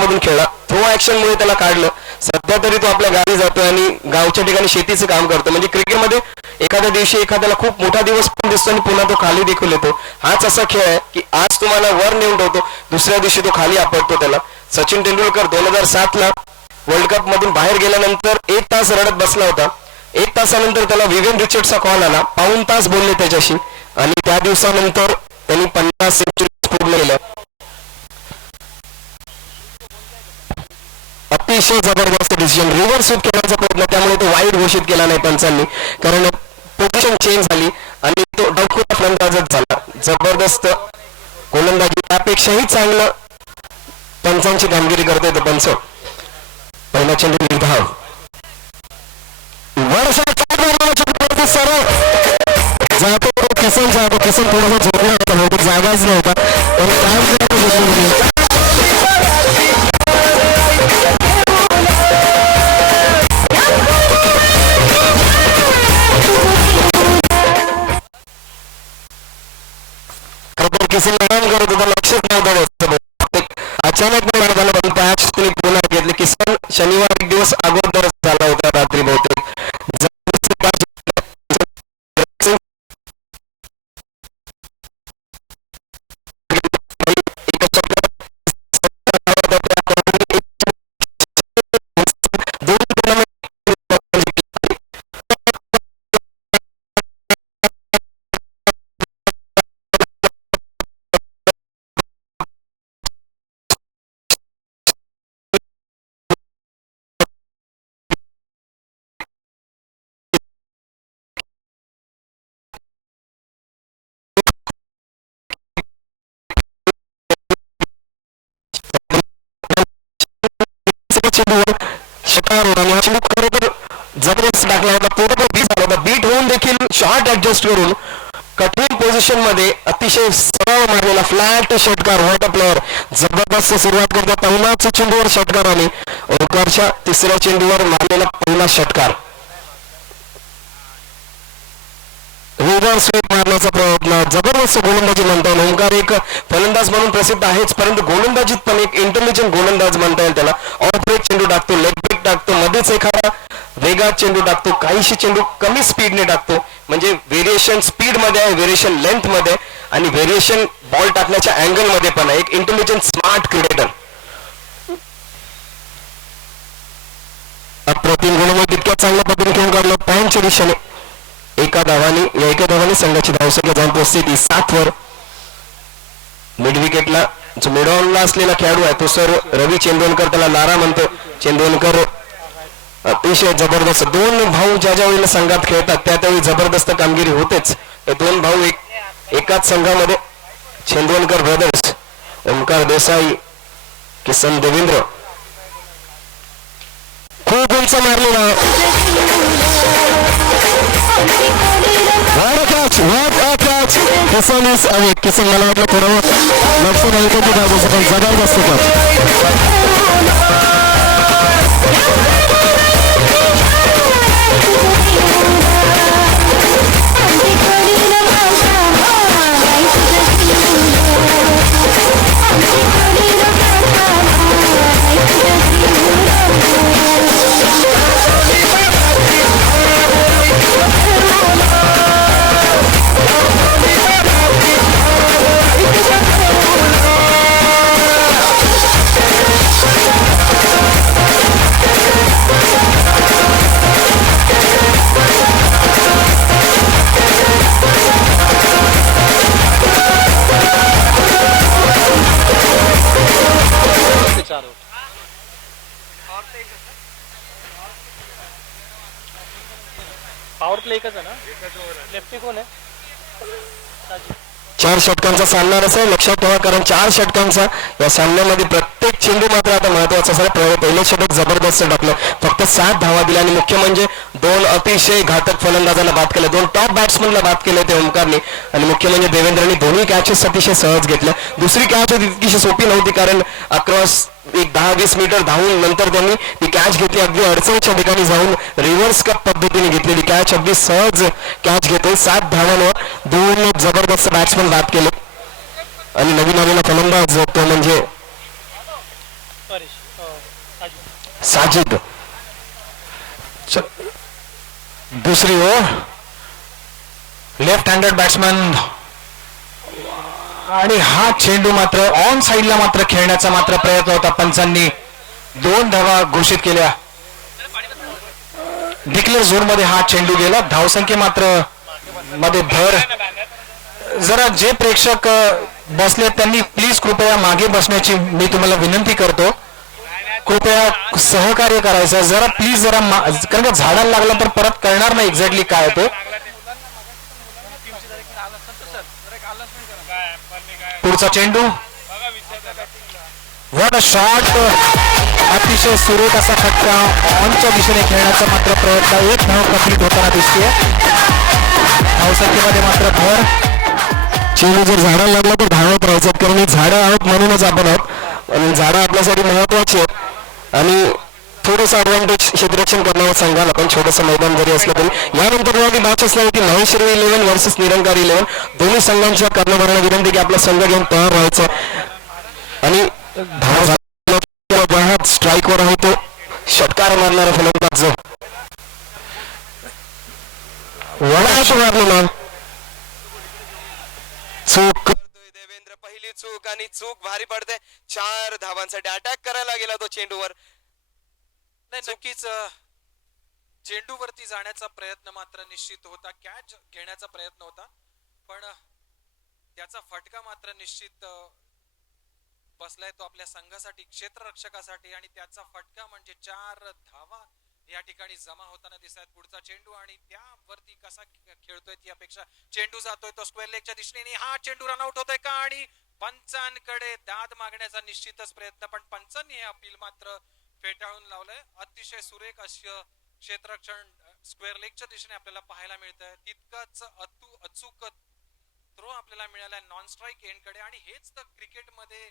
मधून खेळला, throw action मुळे त्याला काढलं. सध्या तरी तो आपल्या गावी जातोय आणि गावच्या ठिकाणी शेतीचं काम करतो. म्हणजे क्रिकेटमध्ये एखाद्या दिवशी एखाद्याला खूप मोठा दिवस पण दिसतो आणि पुन्हा तो खाली देखील येतो. हाच असा खेळ आहे की आज तुम्हाला वर नेऊन ठेवतो, दुसऱ्या दिवशी तो खाली आपटतो त्याला. सचिन तेंडुलकर 2007ला वर्ल्ड कप मधून बाहेर गेल्यानंतर 1 तास रडत बसला होता. 1 तासानंतर त्याला विवियन रिचर्डचा कॉल आला, पाऊण तास बोलले त्याच्याशी आणि त्या दिवसानंतर त्यांनी 50 सेंचुरी पूर्ण केल्या. अतिशय जबरदस्त डिसिजन, रिव्हर्स स्वीप करण्याचा प्रयत्न, त्यामुळे तो वाईट घोषित केला नाही पंचांनी, कारण पोझिशन चेंज झाली आणि तो डावखुरा फलंदाजच झाला. जबरदस्त गोलंदाजी, त्यापेक्षाही चांगलं पंचांची कामगिरी करतोय तो पंच. पहिला चेंडू निर्धाव, सरळ जातो किसन, जातो किसन थोडासा झोपला होता, बहुतेक जागाच नव्हता पण काय किसन आराम करत होता, लक्षच नव्हतं. अचानक नाही झालं पण त्याच तुम्ही पुन्हा घेतले. किसन शनिवार 1 दिवस अगोदर झाला होता रात्री बहुतेक. जबरदस्त टाकला होता, पूर्ण बीट झाला होता. बीट होऊन देखील शॉट ऍडजस्ट करून कठीण पोझिशन मध्ये अतिशय सरळ मारलेला फ्लॅट षटकार. व्हॉट अ प्लेअर, जबरदस्त सुरुवात करता. पहिल्याच चेंडूवर षटकार आणि ओंकारच्या तिसऱ्या चेंडूवर मारलेला पहिला षटकार. रिव्हर्स स्वीप मारण्याचा प्रयत्न, जबरदस्त गोलंदाजी म्हणता येईल. ओंकार एक फलंदाज म्हणून प्रसिद्ध आहेच, परंतु गोलंदाजीत पण एक इंटेलिजंट गोलंदाज म्हणता येईल त्याला. ऑफ ब्रेक चेंडू टाकतो, लेग ब्रेक टाकतो, मध्येच एखादा वेगात चेंडू टाकतो, काहीशी चेंडू कमी स्पीडने टाकतो. म्हणजे व्हेरिएशन स्पीड मध्ये आहे, व्हेरिएशन लेंथ मध्ये आणि व्हेरिएशन बॉल टाकण्याच्या अँगल मध्ये पण आहे. एक इंटेलिजंट स्मार्ट क्रिकेटर. अप्रतिम गोलंदाज इतक्या चांगल्या पद्धतीने खेळून काढलं. पॉईंटच्या दिशेने एका धावाने संघाची धावसंख्या जाऊन पोहोचते ती 7 वर. मिड विकेटला जो मिडऑनला असलेला खेळाडू आहे तो सर रवी चेंदोनकर, त्याला लारा म्हणतो. चेंदोनकर अतिशय जबरदस्त. 2 भाऊ ज्या वेळेला संघात खेळतात त्यावेळी जबरदस्त कामगिरी होतेच. हे 2 भाऊ एकाच संघामध्ये, चेंदोनकर ब्रदर्स, ओंकार देसाई, किसन देवेंद्र. खूप उंच मारलेला किसन मला वाटलं थोडं लक्ष नाही पण जबरदस्त पॉवर प्ले एकच आहे ना, लेफ्टी कोण आहे? 4 षटकांचा सामना असेल, लक्षात ठेवा, कारण 4 षटकांचा या सामन्यामध्ये प्रत्येक चेंडू मात्र आता महत्वाचा असेल. पहिलं षटक जबरदस्त टाकलं, फक्त 7 धावा दिल्या आणि मुख्य म्हणजे 2 अतिशय घातक फलंदाजांना बाद केलं, 2 टॉप बॅट्समनला बाद केले ते ओंकारने. आणि मुख्य म्हणजे देवेंद्रने दोन्ही कॅचेस अतिशय सहज घेतल्या. दुसरी कॅच होती तितकीशी सोपी नव्हती, कारण अक्रॉस एक 10-20 मीटर धावून नंतर त्यांनी ती कॅच घेतली. अगदी अडचणीच्या ठिकाणी जाऊन रिव्हर्स कप पद्धतीने घेतलेली कॅच, अगदी सहज कॅच घेतोय. 7 धावांवर 2 जबरदस्त बॅट्समन बाद केले. आणि नवीन आलेला फलंदाज तो म्हणजे हरीश साजिद. साजिद. दुसरी ओव्हर. लेफ्ट हँडेड बॅट्समन आणि हा चेंडू मात्र ऑन साइडला मात्र खेळण्याचा मात्र प्रयत्न होता. पंचांनी 2 धावा घोषित केल्या. डिक्लेअर झोन मध्ये हा चेंडू गेला. धावसंख्ये मात्र मध्ये भर. जरा जे प्रेक्षक बसले त्यांनी प्लीज कृपया मागे बसण्याची मी तुम्हाला विनंती करतो. कृपया सहकार्य करायचं जरा प्लीज जरा कारण का झाडाला लागला तर परत कळणार नाही एक्झॅक्टली काय ते. पुढचा चेंडू. What a shot. अतिशय सुरेख असा फटका ऑनच्या दिशेने खेळण्याचा मात्र प्रयत्न. 1 धाव कंप्लीट होताना दिसते. धावसंख्येमध्ये मात्र भर. चेंडू जर झाडाला लागला तर धावत राहायचं कारण ही झाडं आहोत म्हणूनच आपण आहोत आणि झाडं आपल्यासाठी महत्वाची आहेत आणि थोडंसं ऍडव्हान्टेज क्षेत्ररक्षण करण्यावर संघाला पण छोटंसं मैदान जरी असलं तरी. यानंतर मॅच असणार होती महेश्वरी 11 वर्सेस निरंकार 11. दोन्ही संघांच्या कर्णधारांना विनंती की आपला संघ घेऊन तयार व्हायचं आणि स्ट्राईकवर आहे तो षटकार मारणारा फलंदाज जो वळा मारलेला. चूक करतोय देवेंद्र. पहिली चूक आणि चूक भारी पडते. 4 धावांसाठी अटॅक करायला गेला तो चेंडूवर. नाही नक्कीच चेंडूवरती जाण्याचा प्रयत्न मात्र निश्चित होता. कॅच घेण्याचा प्रयत्न होता पण त्याचा फटका मात्र निश्चित बसलाय तो आपल्या संघासाठी क्षेत्ररक्षकासाठी आणि त्याचा फटका म्हणजे 4 धावा या ठिकाणी जमा होताना दिसतात. पुढचा चेंडू आणि त्यावरती कसा खेळतोय ती अपेक्षा. चेंडू जातोय तो स्क्वेअर लेगच्या दिशेने. हा चेंडू रनआउट होतोय का आणि पंचांकडे दाद मागण्याचा निश्चितच प्रयत्न पण पंचांनी हे अपील मात्र फेटाळून लावलंय. अतिशय सुरेख असं क्षेत्ररक्षण स्क्वेअर लेगच्या दिशेने आपल्याला पाहायला मिळतंय. तितकंच अचूक थ्रो आपल्याला मिळालाय नॉन स्ट्राईक एंडकडे आणि हेच तर क्रिकेटमध्ये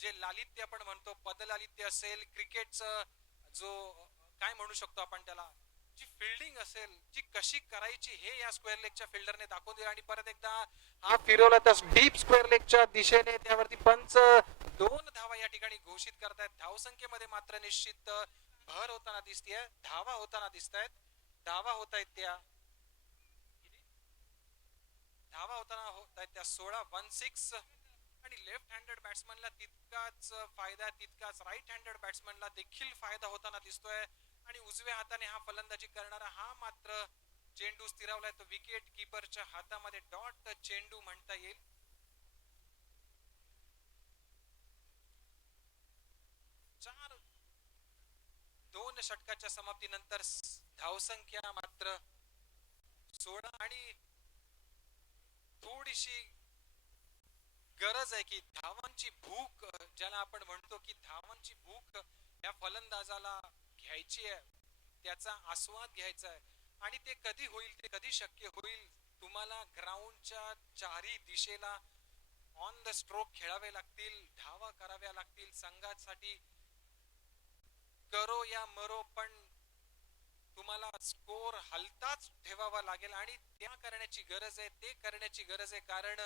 जे लालित्य आपण म्हणतो पदलालित्य असेल क्रिकेटचं जो काय म्हणू शकतो आपण त्याला जी फिल्डिंग असेल जी कशी करायची हे या स्क्वेअर लेगच्या फिल्डरने दाखवून दिलं आणि परत एकदा हा फिरवला तर डीप स्क्वेअर लेगच्या दिशेने त्यावरती पंच 2 धावा या ठिकाणी घोषित करतायत. धावसंख्येमध्ये मात्र निश्चित भर होताना दिसतेय. धावा होताना दिसतायत. धावा होत आहेत त्या 16 आणि लेफ्ट हँडेड बॅट्समनला तितकाच फायदा तितकाच राईट हँडेड बॅट्समनला देखील फायदा होताना दिसतोय आणि उजव्या हाताने हा फलंदाजी करणारा हा मात्र चेंडू स्थिरावलाय तो विकेट कीपरच्या हातामध्ये. डॉट चेंडू म्हणता येईल. 2 षटकाच्या समाप्तीनंतर धावसंख्या मात्र 16 आणि थोडीशी गरज आहे की धावांची भूक ज्याला आपण म्हणतो की धावांची भूक या फलंदाजाला घ्यायची आहे. त्याचा आस्वाद घ्यायचा आहे आणि ते कधी होईल ते कधी शक्य होईल. तुम्हाला ग्राउंडच्या चारी दिशेला ऑन द स्ट्रोक खेळावे लागतील. धावा कराव्या लागतील. संघासाठी करो या मरो पण तुम्हाला स्कोर हलताच ठेवावा लागेल आणि त्या करण्याची गरज आहे. ते करण्याची गरज आहे कारण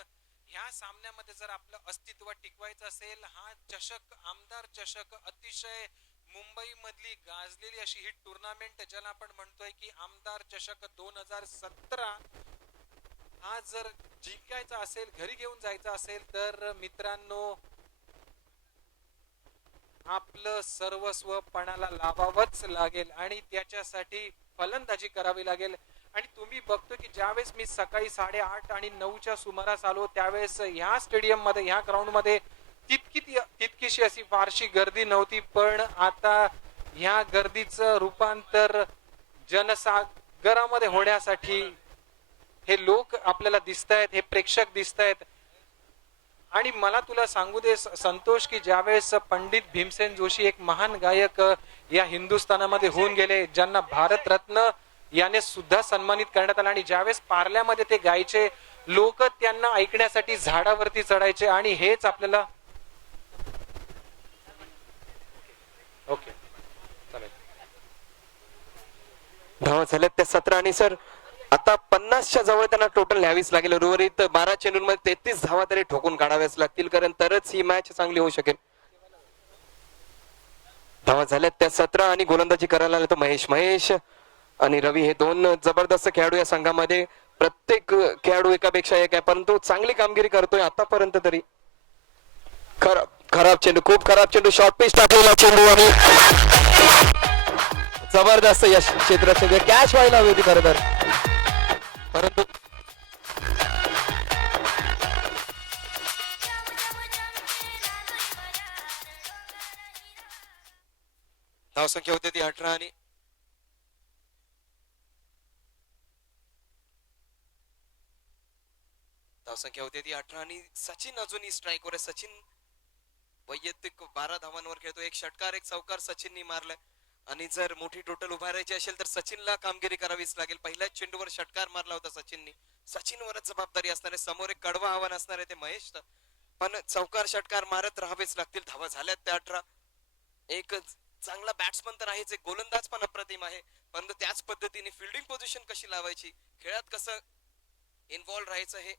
ह्या सामन्यामध्ये जर आपलं अस्तित्व टिकवायचं असेल हा चषक आमदार चषक अतिशय मुंबई मधली गाजलेली अशी ही टुर्नामेंट ज्याला आपण म्हणतोय की आमदार चषक 2017 हा जर जिंकायचा असेल घरी घेऊन जायचा असेल तर मित्रांनो आपलं सर्वस्व पणाला लावावंच लागेल आणि त्याच्यासाठी फलंदाजी करावी लागेल. आणि तुम्ही बघतो की ज्यावेळेस मी सकाळी 8:30 आणि 9च्या सुमारास आलो त्यावेळेस ह्या स्टेडियम मध्ये ह्या ग्राउंड मध्ये तितकीशी अशी फारशी गर्दी नव्हती पण आता ह्या गर्दीचं रूपांतर जनसागरामध्ये होण्यासाठी हे लोक आपल्याला दिसतायत. हे प्रेक्षक दिसतायत आणि मला तुला सांगू दे संतोष की ज्यावेळेस पंडित भीमसेन जोशी एक महान गायक या हिंदुस्थानामध्ये होऊन गेले ज्यांना भारतरत्न याने सुद्धा सन्मानित करण्यात आला आणि ज्यावेळेस पार्ल्यामध्ये ते गायचे लोक त्यांना ऐकण्यासाठी झाडावरती चढायचे आणि हेच आपल्याला ओके चालेल. धावा झाल्यात त्या 17 आणि सर आता 50च्या जवळ त्यांना टोटल न्यावीच लागेल. उर्वरित 12 चेंडूंमध्ये 33 धावा तरी ठोकून काढाव्याच लागतील कारण तरच ही मॅच चांगली होऊ शकेल. धावा झाल्यात त्या 17 आणि गोलंदाजी करायला आले तो महेश आणि रवी हे दोन जबरदस्त खेळाडू या संघामध्ये. प्रत्येक खेळाडू एकापेक्षा एक आहे, परंतु चांगली कामगिरी करतोय आतापर्यंत तरी. खराब चेंडू, खूप खराब चेंडू, शॉर्ट पिच टाकलेला चेंडू आणि जबरदस्त या क्षेत्रात कॅच व्हायला हवी होती खरं तर, परंतु धावसंख्या होती ती 18 आणि धावसंख्या होती ती 18 आणि सचिन अजूनही स्ट्राईकवर आहे. सचिन वैयक्तिक 12 धावांवर खेळतो. एक षटकार एक चौकार सचिननी मारलाय आणि जर मोठी टोटल उभारायची असेल तर सचिनला कामगिरी करावीच लागेल. पहिल्याच चेंडूवर षटकार मारला होता सचिननी. सचिनवरच जबाबदारी असणार आहे. समोर एक कडवं आव्हान असणार आहे ते महेश, पण चौकार षटकार मारत राहावेच लागतील. धावा झाल्यात त्या 18. एक चांगला बॅट्समन तर आहेच, एक गोलंदाज पण अप्रतिम आहे, परंतु त्याच पद्धतीने फिल्डिंग पोझिशन कशी लावायची, खेळात कसं इन्व्हॉल्व राहायचं हे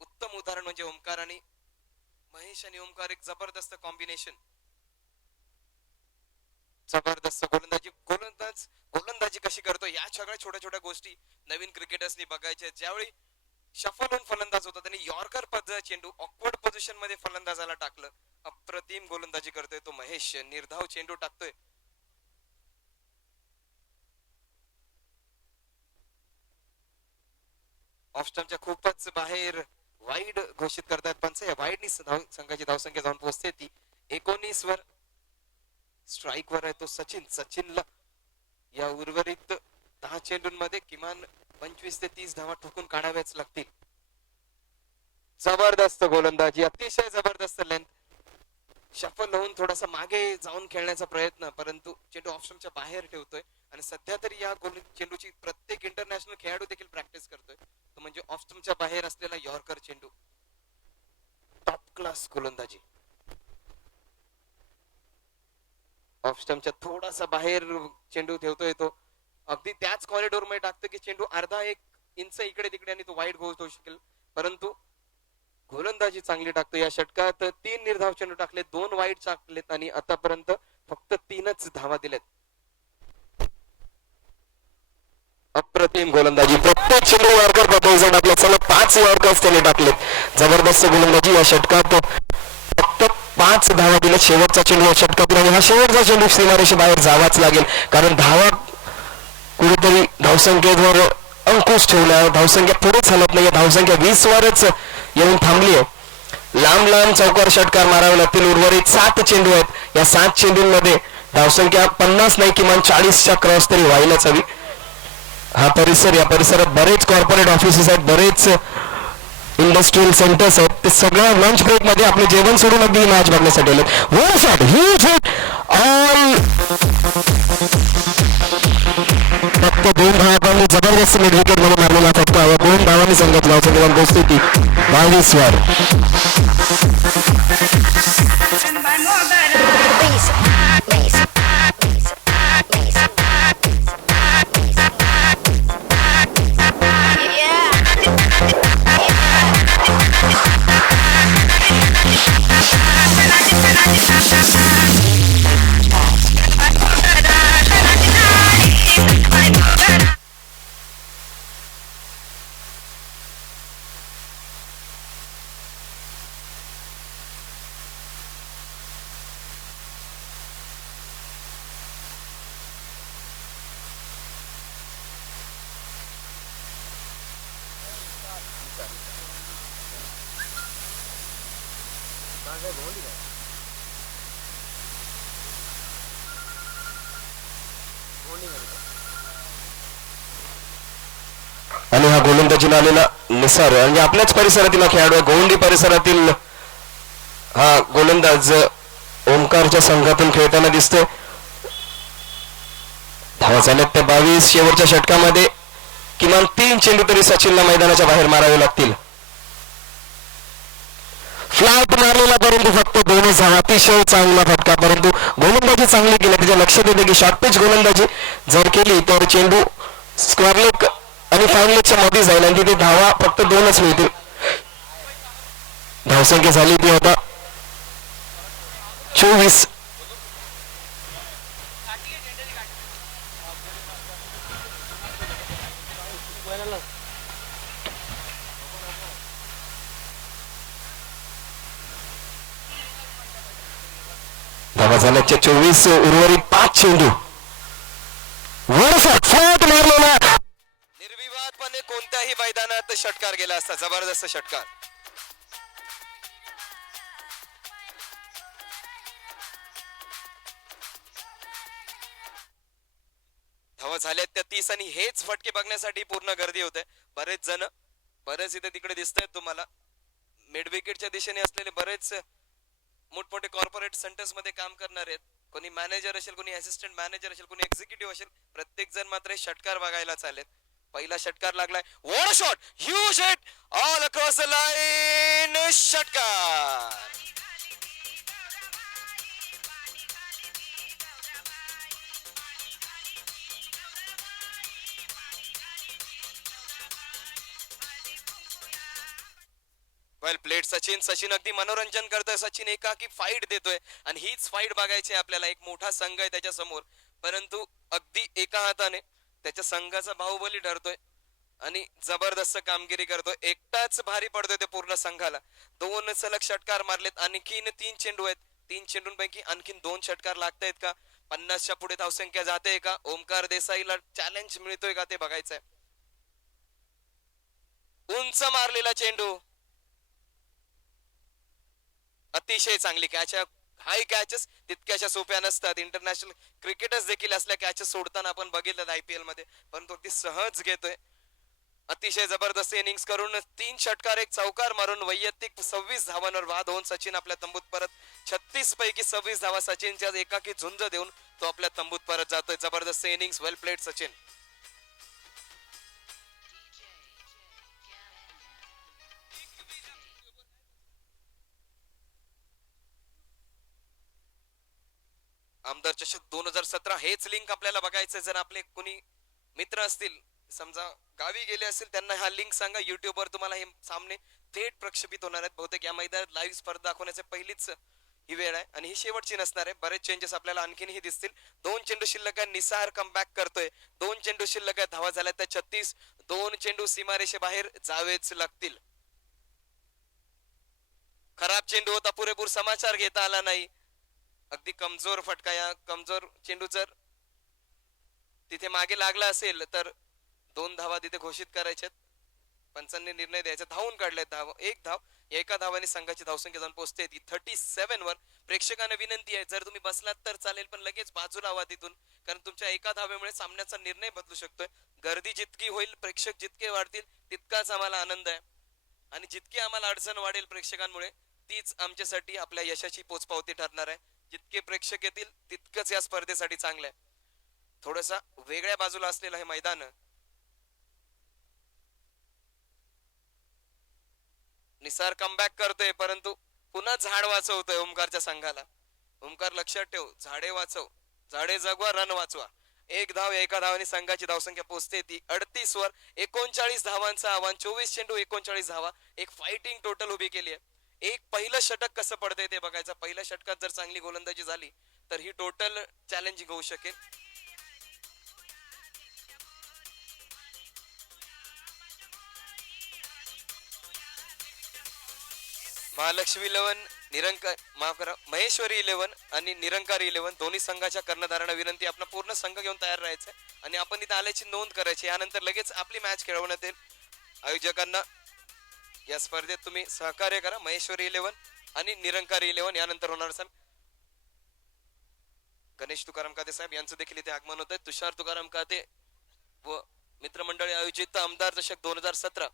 उत्तम उदाहरण म्हणजे ओमकार आणि महेश आणि ओमकार एक जबरदस्त कॉम्बिनेशन. जबरदस्त गोलंदाजी कशी करतो या सगळ्या छोट्या छोट्या गोष्टी नवीन क्रिकेटर्सनी बघायच्या. ज्यावेळी शफल होऊन फलंदाज होता त्यांनी यॉर्कर पद्धत चेंडू ऑकवर्ड पोझिशन मध्ये फलंदाजाला टाकलं. अप्रतिम गोलंदाजी करतोय तो महेश. निर्धाव चेंडू टाकतोय. ऑफ स्टंपच्या खूपच बाहेर वाईड घोषित करतात पंच. या वाईडनी संघाची धावसंख्या जाऊन पोहोचते ती 19 वर. स्ट्राईक वर आहे तो सचिनला या उर्वरित 10 चेंडूंमध्ये किमान 25 ते 30 धावा ठोकून काढाव्याच लागतील. जबरदस्त गोलंदाजी, अतिशय जबरदस्त लेंथ. शफल होऊन थोडासा मागे जाऊन खेळण्याचा प्रयत्न, परंतु चेंडू ऑफ स्टंपच्या बाहेर ठेवतोय आणि सध्या तरी या चेंडूची प्रत्येक इंटरनॅशनल खेळाडू देखील प्रॅक्टिस करतोय तो म्हणजे ऑफ स्टंपच्या बाहेर असलेला यॉर्कर चेंडू. टॉप क्लास गोलंदाजी. ऑफ स्टंपच्या थोडासा बाहेर चेंडू ठेवतोय तो, अगदी त्याच कॉरिडोर मध्ये टाकतो की चेंडू अर्धा 1 इंच इकडे तिकडे आणि तो वाईड घोष होऊ शकेल, परंतु गोलंदाजी चांगली टाकतो. या षटकात 3 निर्धाव चेंडू टाकले, 2 वाईड टाकलेत आणि आतापर्यंत फक्त 3च धावा दिलेत. अप्रतिम गोलंदाजी. प्रत्येक चेंडू यॉर्कर पद्धतीचा टाकले. चला 5 यॉर्कर्स त्याने टाकलेत. जबरदस्त गोलंदाजी. या षटकात फक्त 5 धावा दिल्या. शेवटचा चेंडू या षटकातून आणि हा शेवटचा चेंडू सीमारेषे बाहेर जावाच लागेल, कारण धावा कुठेतरी धावसंख्येवर अंकुश ठेवला. धावसंख्या पुढेच हलत नाही. धावसंख्या 20 वरच येऊन थांबली आहे. लांब चौकार षटकार मारावे लागतील. उर्वरित 7 चेंडू आहेत. या 7 चेंडूंमध्ये धावसंख्या 50 नाही किमान 40च्या क्रॉस तरी व्हायलाच हवी. हा परिसर, या परिसरात बरेच कॉर्पोरेट ऑफिसेस आहेत, बरेच इंडस्ट्रियल सेंटर्स आहेत. ते सगळ्या लंच ब्रेक मध्ये आपले जेवण सोडून अगदी मॅच बघण्यासाठी आले. One shot, huge hit, all. फक्त 2 धावांनी जबरदस्त मिड विकेट मध्ये मारलेला फटका. 2 धावांनी संघात धावसंख्या पोहोचते ती 22 वर. आणि हा गोलंदाजीला आलेला निसार म्हणजे आपल्याच परिसरातील खेळाडू, गोवंडी परिसरातील हा गोलंदाज ओमकारच्या संघातून खेळताना दिसतोय. धावा झाल्यात त्या 22. शेवटच्या षटकामध्ये किमान 3 चेंडू तरी सचिनला मैदानाच्या बाहेर मारावे लागतील. फ्लॅट मारलेला, परंतु फक्त 2च धावा. अतिशय चांगला फटका, परंतु गोलंदाजी चांगली केली. त्याच्या लक्षात येते की शॉर्ट पिच गोलंदाजी जर केली तर चेंडू स्क्वेअर लेग आणि फाईन लेगच्या मध्ये जाईल आणि तिथे धावा फक्त 2च मिळतील. धावसंख्या झाली ती आता 24. धावा झाल्याच्या 24 उर्वरित 5 चेंडू वर फट मारलेला निर्विवादपणे कोणत्याही मैदानात षटकार गेला असता. जबरदस्त षटकार. धावा झाल्यात त्या 30 आणि हेच फटके बघण्यासाठी पूर्ण गर्दी होते. बरेच जण बरेच इथे तिकडे दिसत आहेत तुम्हाला. मिड विकेटच्या दिशेने असलेले बरेच मोठमोठे कॉर्पोरेट सेंटर्स मध्ये काम करणार आहेत. कोणी मॅनेजर असेल, कोणी असिस्टंट मॅनेजर असेल, कोणी एक्झिक्युटिव्ह असेल, प्रत्येक जण मात्र षटकार बघायला चालेल. पहिला षटकार लागलाय. What shot, huge hit all across the line. षटकार. वेल प्लेड सचिन. सचिन अगदी मनोरंजन करतोय. सचिन एकाकी फाईट देतोय आणि हीच फाईट बघायची आपल्याला. एक मोठा संघ आहे त्याच्या समोर, परंतु अगदी एका हाताने त्याच्या संघाचा बाहुबली ठरतोय आणि जबरदस्त कामगिरी करतोय. एकटाच भारी पडतोय ते पूर्ण संघाला. 2 सलग षटकार मारलेत. आणखीन 3 चेंडू आहेत. 3 चेंडूंपैकी आणखीन 2 षटकार लागतायत का? 50च्या पुढे धावसंख्या जाते का? ओमकार देसाईला चॅलेंज मिळतोय का ते बघायचंय. उंच मारलेला चेंडू. अतिशय चांगली कॅच आहे. हाय कॅचेस तितक्याशा सोप्या नसतात. इंटरनॅशनल क्रिकेटर्स देखील असल्या कॅचेस सोडताना आपण बघितलं IPL मध्ये, परंतु अगदी सहज घेतोय. अतिशय जबरदस्त इनिंग्स करून 3 षटकार 1 चौकार मारून वैयक्तिक 26 धावांवर बाद होऊन सचिन आपल्या तंबूत परत. 36 पैकी 26 धावा सचिनच्या एकाकी झुंज देऊन तो आपल्या तंबूत परत जातोय. जबरदस्त इनिंग्स. वेल प्लेड सचिन. आमदार चषक 2017 हेच लिंक आपल्याला बघायचं. जर आपले कोणी मित्र असतील, समजा गावी गेले असतील, त्यांना हा लिंक सांगा. युट्यूब वर तुम्हाला हे सामने थेट प्रक्षेपित होणार आहेत. बहुतेक या मैदानात लाईव्ह स्पर्धा दाखवण्याची पहिलीच ही वेळ आहे आणि ही शेवटची नसणार आहे. बरेच चेंजेस आपल्याला आणखीनही दिसतील. 2 चेंडू शिल्लक आहे. निसार कमबॅक करतोय. 2 चेंडू शिल्लक आहे. धावा झाल्या त्या 36. 2 चेंडू सीमारेषेबाहेर जावेच लागतील. खराब चेंडू होता. पुरेपूर समाचार घेता आला नाही. अगदी कमजोर फटका. या कमजोर चेंडू जर तिथे मागे लागला असेल तर 2 धावा तिथे घोषित करायच्यात. पंचांनी निर्णय द्यायचा. धावून काढले धाव. 1 धाव. एका धावाने संघाची धावसंख्या जाऊन पोहोचते ती 37 वर. प्रेक्षकांना विनंती आहे, जर तुम्ही बसलात तर चालेल, पण लगेच बाजूला व्हा तिथून, कारण तुमच्या एका धावेमुळे सामन्याचा निर्णय बदलू शकतोय. गर्दी जितकी होईल, प्रेक्षक जितके वाढतील, तितकाच आम्हाला आनंद आहे आणि जितकी आम्हाला अडचण वाढेल प्रेक्षकांमुळे, तीच आमच्यासाठी आपल्या यशाची पोचपावती ठरणार आहे. जितके प्रेक्षक येतील तितकंच या स्पर्धेसाठी चांगलं आहे. थोडंसं वेगळ्या बाजूला असलेलं हे मैदान. निसार कमबॅक करतोय, परंतु पुन्हा झाड वाचवतोय ओमकारच्या संघाला. ओमकार लक्षात ठेव, झाडे वाचव, झाडे जगवा, रन वाचवा. 1 धाव. एका धावाने संघाची धावसंख्या पोहोचते ती 38 वर. 39 धावांचं आव्हान. 24 चेंडू 39 धावा. एक फायटिंग टोटल उभी केली आहे. एक पहिलं षटक कसं पडतंय ते बघायचं. पहिल्या षटकात जर चांगली गोलंदाजी झाली तर ही टोटल चॅलेंजिंग होऊ शकेल. महालक्ष्मी 11 निरंकार, माफ करा, महेश्वरी 11 आणि निरंकारी 11 दोन्ही संघाच्या कर्णधारांना विनंती, आपला पूर्ण संघ घेऊन तयार राहायचं आणि आपण इथे आल्याची नोंद करायची. यानंतर लगेच आपली मॅच खेळवण्यात येईल. आयोजकांना या स्पर्धेत तुम्ही सहकार्य करा. महेश्वरी 11 आणि निरंकारी 11 यानंतर होणार साहेब. गणेश तुकाराम काते साहेब यांचं देखील इथे आगमन होत आहे. तुषार तुकाराम काते व मित्रमंडळी आयोजित आमदार चषक 2017.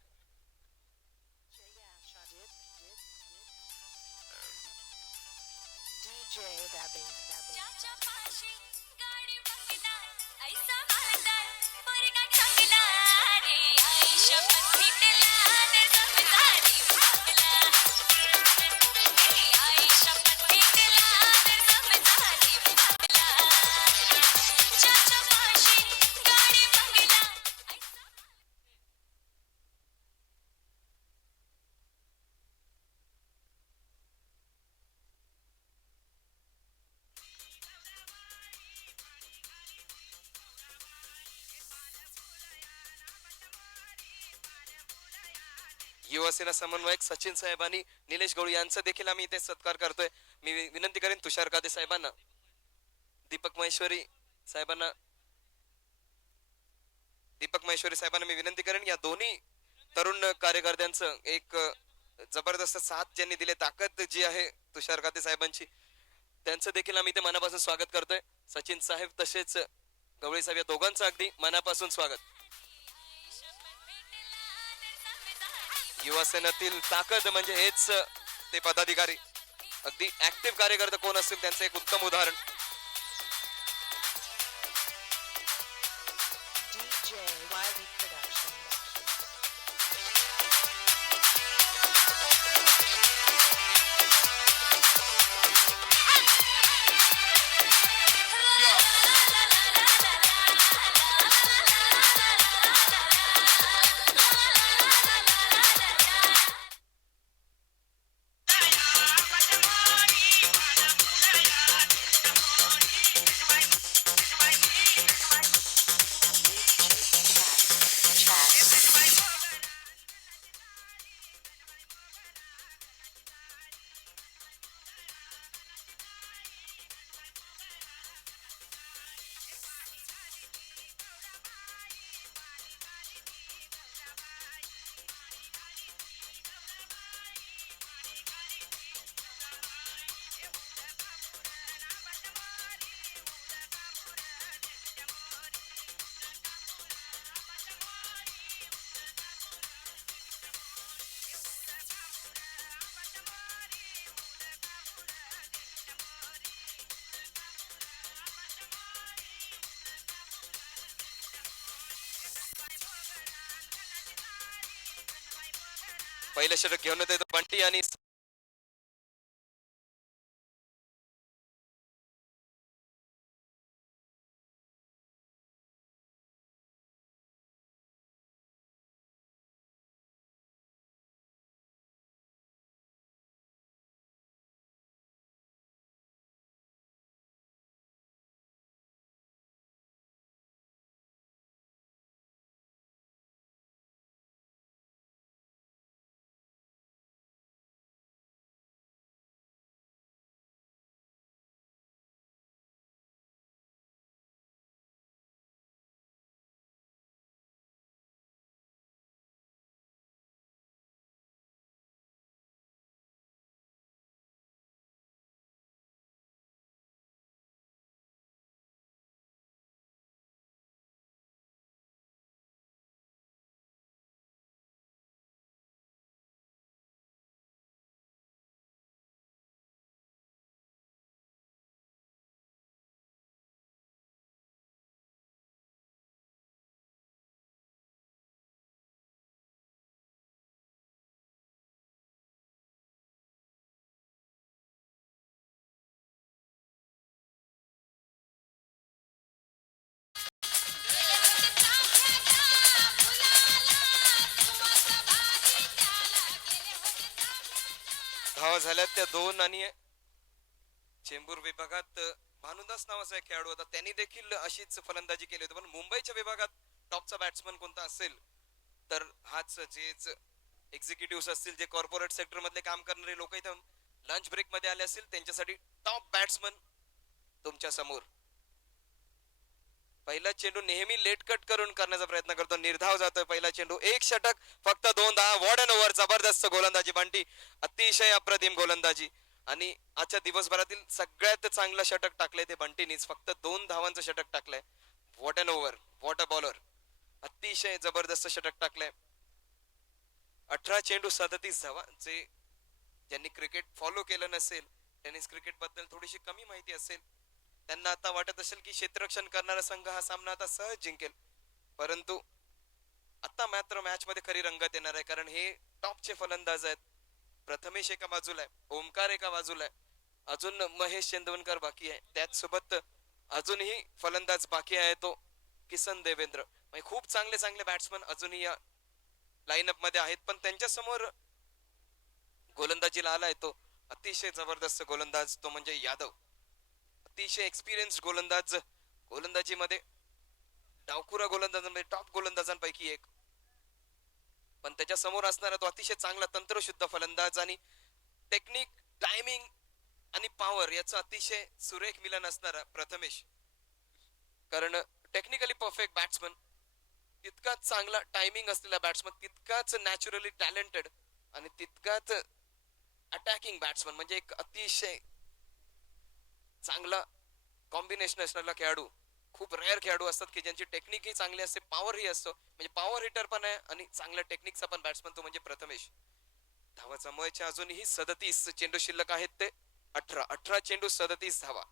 युवासेना समन्वयक सचिन साहेब आणि निलेश गवळी यांचा देखील आम्ही इथे सत्कार करतोय. मी विनंती करेन तुषार काते साहेबांना दीपक महेश्वरी साहेबांना मी विनंती करेन या दोन्ही तरुण कार्यकर्त्यांचं एक जबरदस्त साथ ज्यांनी दिले, ताकद जी आहे तुषार खाते साहेबांची, त्यांचं देखील आम्ही ते मनापासून स्वागत करतोय. सचिन साहेब तसेच गवळी साहेब या दोघांचं अगदी मनापासून स्वागत. युवा सेनेतील ताकद म्हणजे हेच ते पदाधिकारी, अगदी ऍक्टिव्ह कार्यकर्ते कोण असतील त्यांचं एक उत्तम उदाहरण. DJ Wiley Production. पहिलं षटक घेऊन येतो बंटी आणि धावा झाल्यात त्या दोन. आणि चेंबूर विभागात भानुदास नावाचा एक खेळाडू होता, त्यांनी देखील अशीच फलंदाजी केली होती. पण मुंबईच्या विभागात टॉपचा बॅट्समन कोणता असेल तर हाच, जेच एक्झिक्युटिव्ह असतील, जे कॉर्पोरेट सेक्टर मधले काम करणारे लोक इथं लंच ब्रेक मध्ये आले असतील, त्यांच्यासाठी टॉप बॅट्समन तुमच्या समोर. पहिला चेंडू नेहमी लेट कट करून करण्याचा प्रयत्न करतो, निर्धाव जातोय पहिला चेंडू. एक षटक फक्त 2 धावा. वॉट एन ओव्हर, जबरदस्त गोलंदाजी बंटी, अतिशय अप्रतिम गोलंदाजी. आणि आजच्या दिवसभरातील सगळ्यात चांगलं षटक टाकलंय ते बंटीनीच, फक्त 2 धावांचं षटक टाकलंय. What an over, what a bowler, अतिशय जबरदस्त षटक टाकलंय. 18 चेंडू 37 धावा. जे ज्यांनी क्रिकेट फॉलो केलं नसेल, टेनिस क्रिकेट बद्दल थोडीशी कमी माहिती असेल, त्यांना आता वाटत असेल की क्षेत्ररक्षण करणारा संघ हा सामना आता सहज जिंकेल. परंतु आता मात्र मॅच मध्ये खरी रंगत येणार आहे, कारण हे टॉपचे फलंदाज आहेत. प्रथमेश एका बाजूला आहे, ओमकार एका बाजूला आहे, अजून महेश चंदवनकर बाकी आहे, त्याचसोबत अजूनही फलंदाज बाकी आहे तो किसन देवेंद्र. म्हणजे खूप चांगले चांगले बॅट्समन अजूनही या लाईनअप मध्ये आहेत. पण त्यांच्या समोर गोलंदाजीला आलाय तो अतिशय जबरदस्त गोलंदाज, तो म्हणजे यादव. अतिशय एक्सपिरियन्स गोलंदाज, गोलंदाजीमध्ये डावखुरा गोलंदाजांमध्ये टॉप गोलंदाजांपैकी एक. पण त्याच्या समोर असणारा तो अतिशय चांगला तंत्रशुद्ध फलंदाज आणि टेक्निक, टायमिंग आणि पॉवर याचं अतिशय सुरेख मिलन असणारा प्रथमेश, कारण टेक्निकली परफेक्ट बॅट्समन, तितकाच चांगला टायमिंग असलेला बॅट्समन, तितकाच नॅचरली टॅलेंटेड आणि तितकाच अटॅकिंग बॅट्समन, म्हणजे एक अतिशय चांगला कॉम्बिनेशन असणारा खेळाडू. खूप रेअर खेळाडू असतात की ज्यांची टेक्निकही चांगली असते, पॉवरही असतो, म्हणजे पॉवर हिटर पण आहे आणि चांगल्या टेक्निकचा पण बॅट्समन तो म्हणजे प्रथमेश. धावा जमवायच्या अजूनही 37 चेंडू शिल्लक आहेत, ते 18 चेंडू 37 धावा,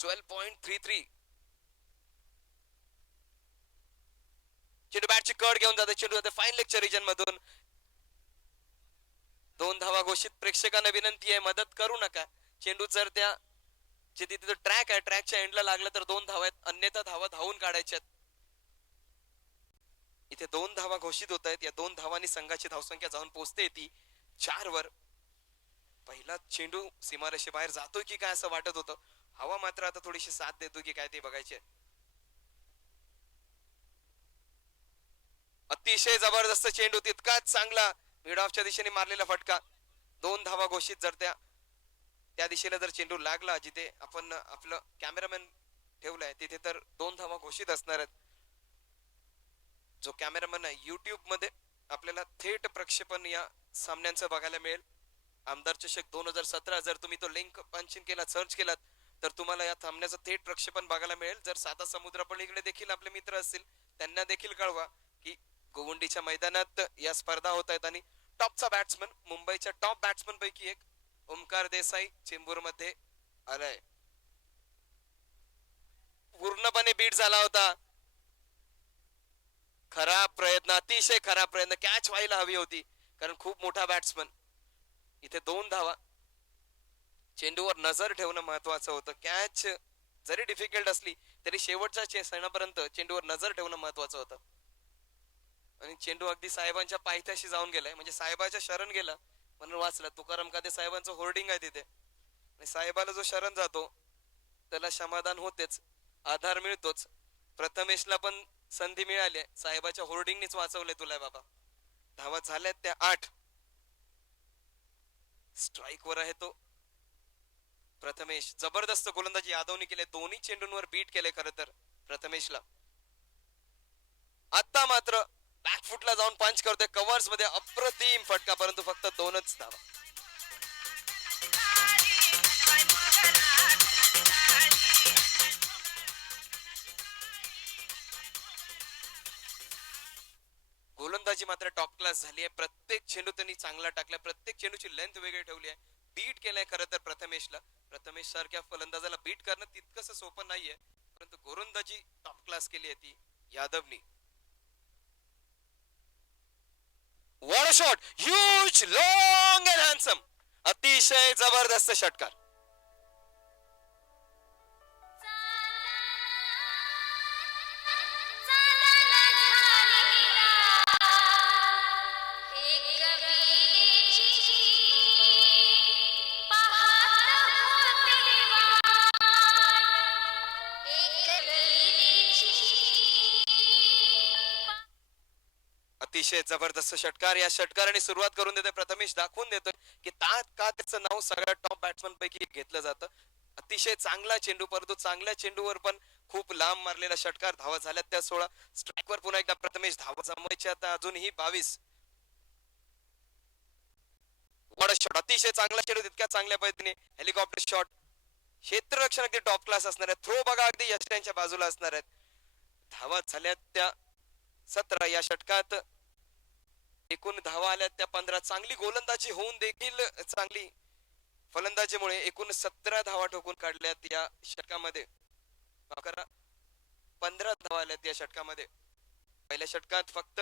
12.33. चेंडू बॅटची कड घेऊन जाते, चेंडू जाते फाईन लेगच्या रिजन मधून. 2 धावा घोषित. प्रेक्षकांना विनंती आहे, मदत करू नका. चेंडू जर त्या जे तिथे ट्रॅक आहे, ट्रॅकच्या एंडला लागला तर 2 धावा आहेत, अन्यथा धावा धावून काढायच्यात. इथे 2 धावा घोषित होत आहेत. या 2 धावांनी संघाची धावसंख्या जाऊन पोहोचते ती 4 वर. पहिला चेंडू सीमारेषे बाहेर जातोय की काय असं वाटत होतं. हवा मात्र आता थोडीशी साथ देतोय की काय ते बघायचे. अतिशय जबरदस्त चेंडू, तितकाच चांगला मिड ऑफच्या दिशेने मारलेला फटका. 2 धावा घोषित. जर त्या दिशेला जर चेंडू लागला जिथे आपण आपलं कॅमेरामॅन ठेवलाय तिथे, तर 2 धावा घोषित असणार आहेत. जो कॅमेरामॅन आहे युट्यूब मध्ये आपल्याला थेट प्रक्षेपण या सामन्यांचं बघायला मिळेल. आमदार चषक 2017 जर तुम्ही तो लिंक पंचिंग केला, सर्च केलात तर तुम्हाला या सामन्याचं थेट प्रक्षेपण बघायला मिळेल. जर साता समुद्र पलीकडे देखील आपले मित्र असतील त्यांना देखील कळवा की गोवंडीच्या मैदानात या स्पर्धा होत आहेत आणि टॉपचा बॅट्समन, मुंबईच्या टॉप बॅट्समन पैकी एक ओमकार देसाई चेंबूर मध्ये आलाय. पूर्णपणे बीट झाला होता. खराब प्रयत्न, अतिशय खराब प्रयत्न. कॅच व्हायला हवी होती कारण खूप मोठा बॅट्समन. इथे 2 धावा. चेंडूवर नजर ठेवणं महत्वाचं होतं. कॅच जरी डिफिकल्ट असली तरी शेवटच्या क्षणापर्यंत चेंडूवर नजर ठेवणं महत्वाचं होतं. आणि चेंडू अगदी साहेबांच्या पायथ्याशी जाऊन गेलाय, म्हणजे साहेबाच्या शरण गेला म्हणून वाचला. तुकाराम काते साहेबांचं होर्डिंग आहे तिथे आणि साहेबाला जो शरण जातो त्याला समाधान होतेच, आधार मिळतोच. प्रथमेशला पण संधी मिळाली, साहेबाच्या होर्डिंगनीच वाचवले तुला बाबा. धावा झाल्यात त्या 8. स्ट्राईक वर आहे तो प्रथमेश. जबरदस्त गोलंदाजी यादवने केले, दोन्ही चेंडूंवर बीट केले खरं तर प्रथमेशला. आता मात्र बॅकफुटला जाऊन पंच करतोय कव्हर्स मध्ये, अप्रतिम फटका, परंतु फक्त 2च धावा. गोलंदाजी मात्र टॉप क्लास झाली आहे. प्रत्येक चेंडू त्यांनी चांगला टाकला, प्रत्येक चेंडूची लेंथ वेगळी ठेवली आहे. बीट केलाय खरं तर प्रथमेशला. प्रथमेश सारख्या फलंदाजाला बीट करणं तितकंसं सोपं नाहीये, परंतु गोलंदाजी टॉप क्लास केली आहे ती यादवनी. What a shot! Huge, long and handsome. अतिशय जबरदस्त षटकार. अतिशय जबरदस्त षटकार. या षटकाराने सुरुवात करून देतोय प्रथमेश, दाखवून देतोय की का त्याचं नाव सगळ्या टॉप बॅट्समन पैकी घेतलं जातं. अतिशय चांगला चेंडू, परंतु चांगल्या चेंडूवर पण खूप लांब मारलेला षटकार. धावा झाल्यात त्या 16. स्ट्राईकवर पुन्हा एकदा प्रथमेश. धावा जमवायची आता अजूनही 22. What a shot. अतिशय चांगला चेंडू, तितक्या चांगल्या पद्धतीने हेलिकॉप्टर शॉट. क्षेत्ररक्षण अगदी टॉप क्लास असणार आहे. थ्रो बघा अगदी यष्ट्यांच्या बाजूला असणार आहेत. धावा झाल्यात त्या 17. या षटकात एकूण धावा आल्या त्या 15. चांगली गोलंदाजी होऊन देखील चांगली फलंदाजीमुळे एकूण 17 धावा ठोकून काढल्यात या षटकामध्ये. 15 धावा आल्यात या षटकामध्ये. पहिल्या षटकात फक्त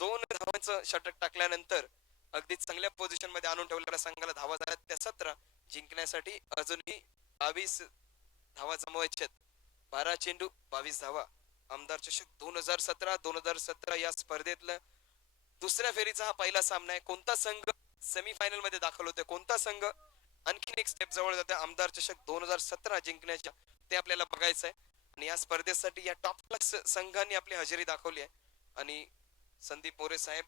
2 धावांचं षटक टाकल्यानंतर अगदी चांगल्या पोझिशन मध्ये आणून ठेवलेल्या संघाला धावा झाल्यात त्या 17. जिंकण्यासाठी अजूनही 22 धावा जमवायच्यात. 12 चेंडू 22 धावा. आमदार चषक 2017 या स्पर्धेतलं दुसऱ्या फेरीचा हा पहिला सामना आहे. कोणता संघ सेमीफायनल मध्ये दाखल होतोय, कोणता संघ आणखीन एक स्टेप जवळ जाते आमदार चषक 2017 जिंकण्याच्या, ते आपल्याला बघायचं आहे. आणि या स्पर्धेसाठी या टॉप क्लास संघांनी आपली हजेरी दाखवली आहे. आणि संदीप मोरे साहेब,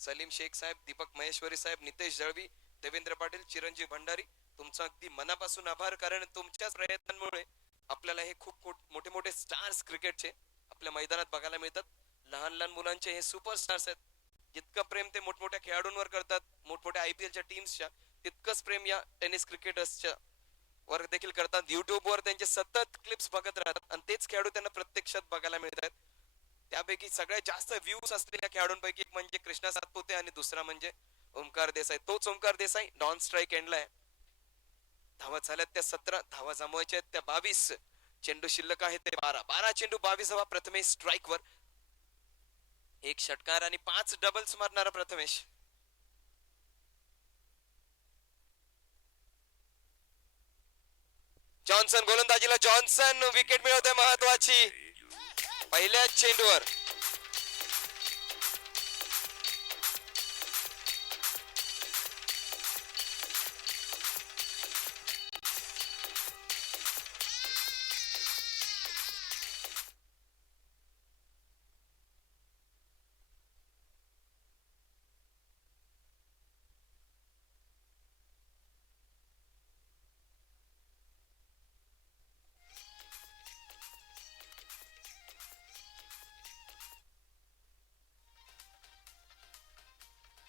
सलीम शेख साहेब, दीपक महेश्वरी साहेब, नितेश जळवी, देवेंद्र पाटील, चिरंजीव भंडारी, तुमचा अगदी मनापासून आभार, कारण तुमच्याच प्रयत्नांमुळे आपल्याला हे खूप मोठे मोठे स्टार्स क्रिकेटचे आपल्या मैदानात बघायला मिळतात. लहान लहान मुलांचे हे सुपरस्टार्स आहेत. जितकं प्रेम ते मोठमोठ्या खेळाडूंवर करतात, मोठमोठ्या IPLच्या टीम्सच्या, तितकंच प्रेम या टेनिस क्रिकेटर्सच्या वर देखील करतात. युट्यूबवर त्यांचे सतत क्लिप्स बघत राहतात आणि तेच खेळाडू त्यांना प्रत्यक्षात बघायला मिळतात. त्यापैकी सगळ्यात जास्त व्ह्यूज असलेल्या खेळाडूंपैकी एक म्हणजे कृष्णा सातपुते आणि दुसरा म्हणजे ओमकार देसाई. तोच ओमकार देसाई नॉन स्ट्राईक एंडला आहे. धावा झाल्यात त्या 17, धावा जमवायच्या आहेत त्या 22, चेंडू शिल्लक आहे ते 12 चेंडू 22 धावा. प्रथमेश स्ट्राईकवर, एक षटकार आणि 5 डबल्स मारणारा प्रथमेश. जॉन्सन गोलंदाजीला, जॉन्सन विकेट मिळवते महत्वाची पहिल्याच चेंडूवर.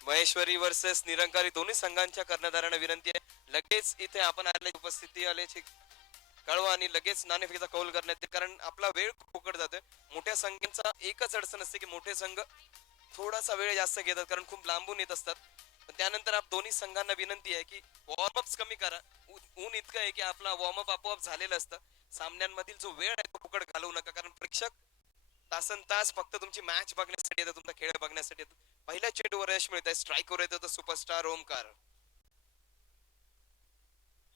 महेश्वरी वर्सेस निरंकारी दोन्ही संघांच्या कर्णधारांना विनंती आहे, लगेच इथे आपण आले उपस्थिती आल्याची कळवा आणि लगेच नाणेफेकीचा कौल करण्यात येईल, कारण आपला वेळ खूप फुकट जातोय. मोठ्या संघांचा एकच अडचण असते की मोठे संघ थोडासा वेळ जास्त घेतात, कारण खूप लांबून येत असतात. पण त्यानंतर दोन्ही संघांना विनंती आहे की वॉर्मअप्स कमी करा. ऊन इतकं आहे की आपला वॉर्मअप आपोआप झालेलं असतं. सामन्यांमधील जो वेळ आहे तो फुकट घालवू नका, कारण प्रेक्षक तासन तास फक्त तुमची मॅच बघण्यासाठी येतात, तुमचा खेळ बघण्यासाठी येतात. पहिल्या चेंडूवर यश मिळत आहे, स्ट्राईकवर येतो तो superstar Omkar.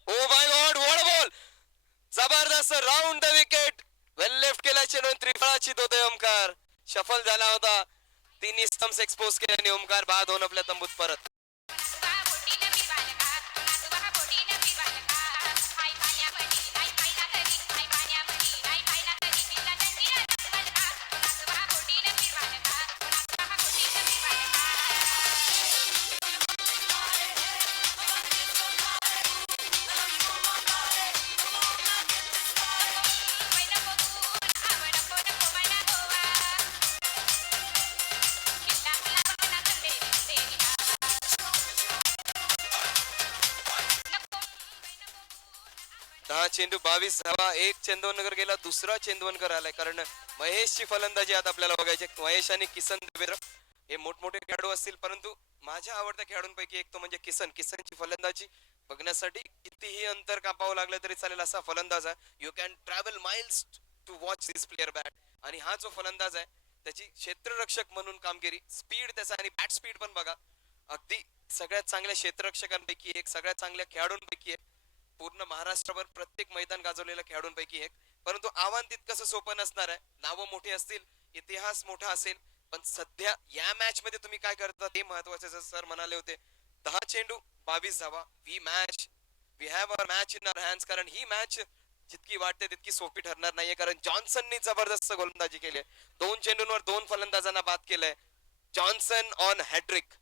Oh my God, what ball, जबरदस्त round the wicket, well left केला चेंडू, त्रिफळाची होते ओमकार. शफल झाला होता, तिन्ही स्टम्प्स एक्सपोज केले आणि ओमकार बाद होऊन आपल्या तंबूत परत. चेंडू 22 धावा, एक चेंदवनकर गेला, दुसरा चेंदवनकर आलाय, कारण महेशची फलंदाजी आता आपल्याला बघायची. महेश आणि किसन देवेंद्र हे मोठमोठे खेळाडू असतील, परंतु माझ्या आवडत्या खेळाडूंपैकी एक तो म्हणजे किसनची फलंदाजी बघण्यासाठी कितीही अंतर कापावं लागलं तरी चालेल असा फलंदाज आहे. You can travel miles to watch this player bat. आणि हा जो फलंदाज आहे त्याची क्षेत्ररक्षक म्हणून कामगिरी, स्पीड त्याचा आणि बॅट स्पीड पण बघा, अगदी सगळ्यात चांगल्या क्षेत्ररक्षकांपैकी एक, सगळ्यात चांगल्या खेळाडूंपैकी एक, पूर्ण महाराष्ट्रभर प्रत्येक मैदान गाजवलेल्या खेळाडूंपैकी एक. परंतु आव्हान तितकंसं सोपं नसणार आहे. नावं मोठी असतील, इतिहास मोठा असेल, पण सध्या या मॅच मध्ये तुम्ही काय करता ते महत्वाचे. जसं सर म्हणाले होते, 10 चेंडू 22 धावा. We have our match in our hands, कारण ही मॅच जितकी वाटते तितकी सोपी ठरणार नाहीये, कारण जॉन्सननी जबरदस्त गोलंदाजी केली आहे. 2 चेंडूंवर 2 फलंदाजांना बाद केलंय. जॉन्सन ऑन हॅट्रिक,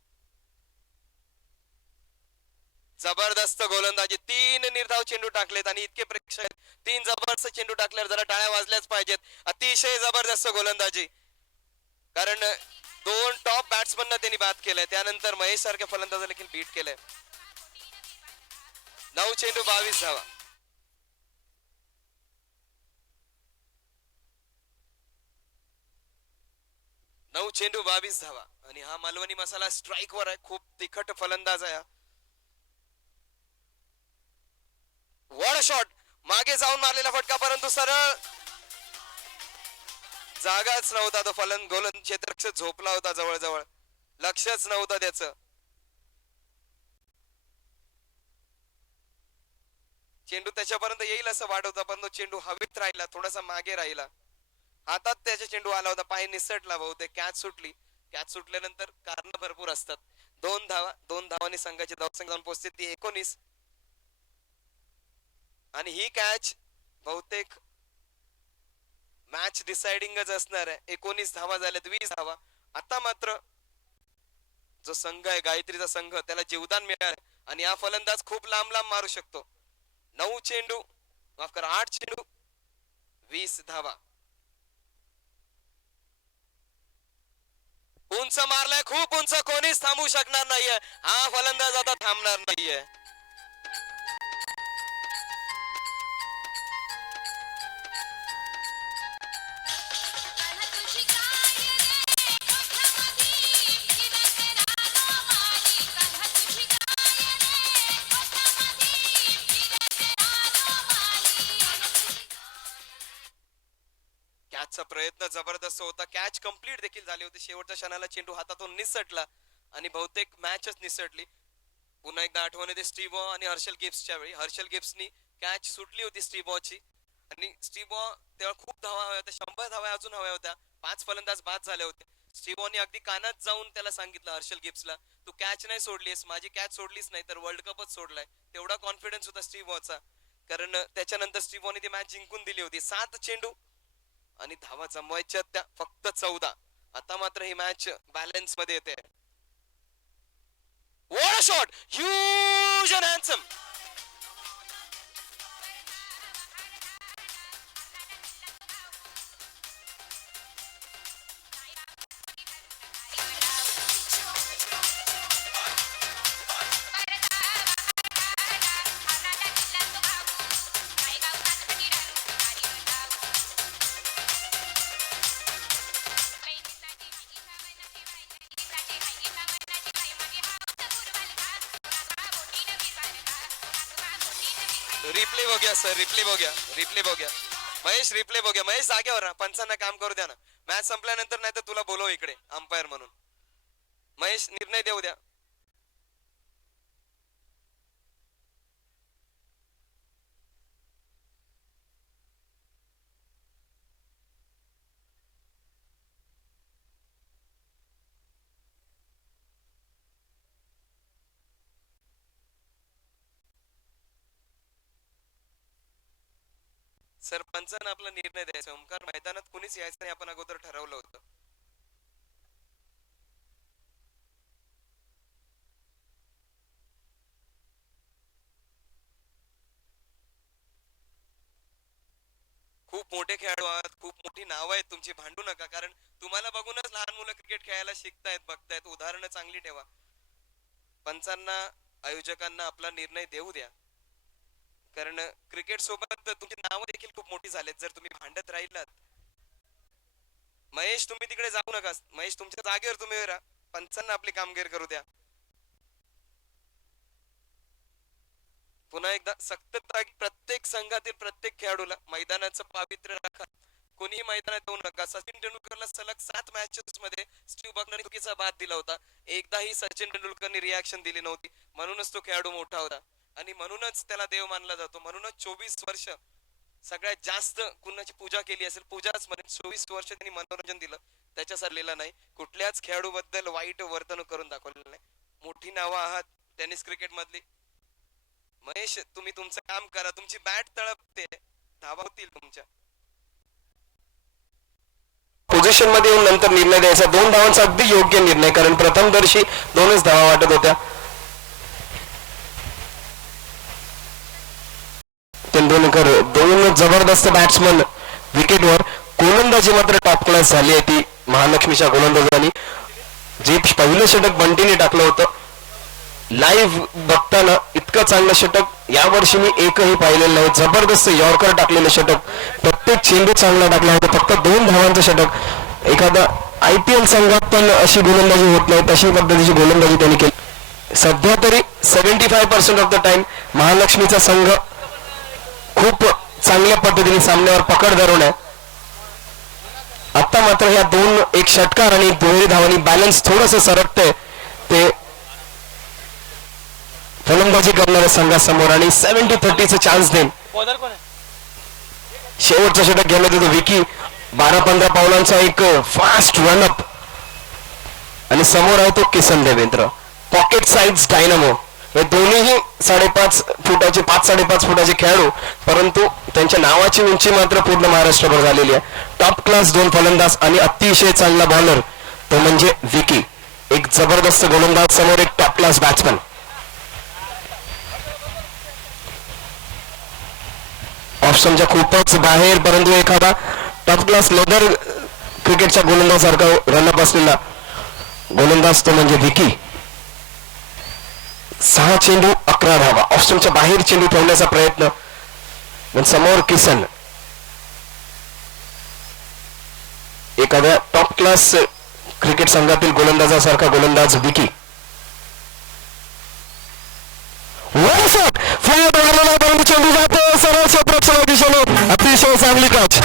जबरदस्त गोलंदाजी. 3 निर्धाव चेंडू टाकलेत आणि इतके प्रेक्षक 3 जबरदस्त चेंडू टाकल्यावर जरा टाळ्या वाजल्याच पाहिजेत. अतिशय जबरदस्त गोलंदाजी, कारण 2 टॉप बॅट्समनना त्यांनी बाद केलंय, त्यानंतर महेश सारख्या फलंदाजाला देखील बीट केलंय. 9 चेंडू 22 धावा. चेंडू 22 धावा. आणि हा मालवणी मसाला स्ट्राईक वर आहे, खूप तिखट फलंदाज आहे. वॉट अ शॉट, मागे जाऊन मारलेला फटका, परंतु सरळ जागाच नव्हता तो गोलंदाज क्षेत्ररक्षक झोपला होता जवळजवळ, लक्षच नव्हतं त्याचं. चेंडू त्याच्यापर्यंत येईल असं वाटत होता, पण तो चेंडू हवेत राहिला, थोडासा मागे राहिला. हातात त्याच्या चेंडू आला होता, पाय निसटला बहुतेक, कॅच सुटली. कॅच सुटल्यानंतर कारण भरपूर असतात. 2 धावा, 2 धावांनी संघाची धावसंख्या जाऊन पोहोचते ती 19. आणि ही कॅच बहुतेक मॅच डिसाइडिंगच असणार आहे. 19 धावा झाल्यात, 20 धावा. आता मात्र जो संघ आहे गायत्रीचा संघ, त्याला जीवदान मिळालं आणि हा फलंदाज खूप लांब लांब मारू शकतो. 9 चेंडू, माफ करा 8 चेंडू 20 धावा. उंच मारलाय, खूप उंच, कोणीच थांबू शकणार नाहीये. हा फलंदाज आता थांबणार नाहीये. कॅचचा प्रयत्न जबरदस्त होता. कॅच कंप्लीट देखील झाली होती. शेवटच्या क्षणाला चेंडू हातातून निसटला आणि बहुतेक मॅचच निसटली. पुन्हा एकदा आठवण येते स्टीव्ह आणि हर्षल गिब्सच्या वेळी. हर्षल गिब्सनी कॅच सुटली होती स्टीव्हची आणि स्टीव्ह तेव्हा खूप धावा हव्या होत्या, 100 धावा अजून हव्या होत्या. 5 फलंदाज बाद झाले होते. स्टीव्हनी अगदी कानात जाऊन त्याला सांगितलं हर्षल गिब्सला, तू कॅच नाही सोडलीस, माझी कॅच सोडलीस नाही तर वर्ल्ड कपच सोडलाय. तेवढा कॉन्फिडन्स होता स्टीव्हचा, कारण त्याच्यानंतर स्टीव्हनी ती मॅच जिंकून दिली होती. 7 चेंडू आणि धावा जमवायच्या त्या फक्त 14. आता मात्र ही मॅच बॅलन्स मध्ये येते. What a shot! Huge and handsome. Replay बघूया सर, रिप्ले बघूया. महेश रिप्ले बघूया. महेश जागेवर ना, पंचांना काम करू द्या ना. मॅच संपल्यानंतर नाही तर तुला बोलव इकडे अंपायर म्हणून. महेश निर्णय देऊ द्या. सरपंचानं आपला निर्णय द्यायचा. ओमकार, मैदानात कुणीच यायचं नाही, आपण अगोदर ठरवलं होतं. खूप मोठे खेळाडू आहात, खूप मोठी नावं आहेत तुमची, भांडू नका. कारण तुम्हाला बघूनच लहान मुलं क्रिकेट खेळायला शिकतायत, बघतायत. उदाहरणं चांगली ठेवा. पंचांना, आयोजकांना आपला निर्णय देऊ द्या, कारण क्रिकेट सोबत तुमची नावं देखील खूप मोठी झालीत. जर तुम्ही भांडत राहिलात. महेश, तुम्ही तिकडे जाऊ नका. महेश, तुमच्या जागेवर तुम्ही राहा. पंचांना आपली कामगिरी करू द्या. पुन्हा एकदा सक्त प्रत्येक संघातील प्रत्येक खेळाडूला मैदानाचं पावित्र्य राखा. कोणीही मैदानात येऊ नका. सचिन तेंडुलकरला सलग 7 मॅचेस मध्ये स्टीव्ह बकनरने चुकीचा बाद दिला होता. एकदाही सचिन तेंडुलकरने रिॲक्शन दिली नव्हती. म्हणूनच तो खेळाडू मोठा होता आणि म्हणूनच त्याला देव मानला जातो. म्हणूनच 24 वर्ष सगळ्यात जास्त कुणाची पूजा केली असेल, पूजाच म्हणेन. 24 वर्ष त्यांनी मनोरंजन दिलं, त्याच्या सरलेला नाही. कुठल्याच खेळाडू बद्दल वाईट वर्तणूक करून दाखवलेलं नाही. मोठी नावं आहात टेनिस क्रिकेट मधली. महेश, तुम्ही तुमचं काम करा. तुमची बॅट तळपते, धावा होतील तुमच्या. पोझिशन मध्ये येऊन नंतर निर्णय द्यायचा. 2 धावांचा अगदी योग्य निर्णय, कारण प्रथमदर्शी 2च धावा वाटत होत्या. तेंडुलकर 2 जबरदस्त बॅट्समन विकेटवर. गोलंदाजी मात्र टॉप क्लास झाली आहे ती महालक्ष्मीच्या गोलंदाजांनी. जे पहिलं षटक बंटीने टाकलं होतं, लाईव्ह बघताना इतकं चांगलं षटक यावर्षी मी एकही पाहिलेलं नाही. जबरदस्त यॉर्कर टाकलेलं षटक, प्रत्येक चेंडू चांगला टाकला होता. फक्त 2 धावांचं षटक. एखादा IPL संघात पण अशी गोलंदाजी होत नाही, तशी पद्धतीची गोलंदाजी त्यांनी केली. सध्या तरी 75% ऑफ द टाइम महालक्ष्मीचा संघ खूप चांगल्या पद्धतीने सामन्यावर पकड धरून आहे. आता मात्र ह्या 2 एक षटकार आणि 2 धावांनी बॅलन्स थोडंसं सरकतंय ते फलंदाजी करणाऱ्या संघासमोर आणि 70-30 चान्स देईन. बॉलर कोण आहे? शेवटचं षटक घेण्यात येतो विकी. 12-15 पावलांचा एक फास्ट रनअप आणि समोर आहे तो Kisan Devendra. Pocket size dynamo. हे दोन्हीही 5.5 फुटाचे 5-5.5 फुटाचे खेळाडू, परंतु त्यांच्या नावाची उंची मात्र पूर्ण महाराष्ट्रभर झालेली आहे. टॉप क्लास 2 फलंदाज आणि अतिशय चांगला बॉलर तो म्हणजे विकी. एक जबरदस्त गोलंदाज समोर एक टॉप क्लास बॅट्समन. ऑप्शनच्या खूपच बाहेर, परंतु एखादा टॉप क्लास लेदर क्रिकेटच्या गोलंदाजासारखा रनअप असलेला गोलंदाज तो म्हणजे विकी. 6 चेंडू 11 धावा. ऑप्शनच्या बाहेर चेंडू ठेवण्याचा प्रयत्न, पण समोर किसन. एखाद्या टॉप क्लास क्रिकेट संघातील गोलंदाजासारखा गोलंदाज विकी. फ्लॅट मारलेला, परंतु चेंडू जातो सरळ क्षेत्ररक्षणा दिशेने. अतिशय चांगली कॅच.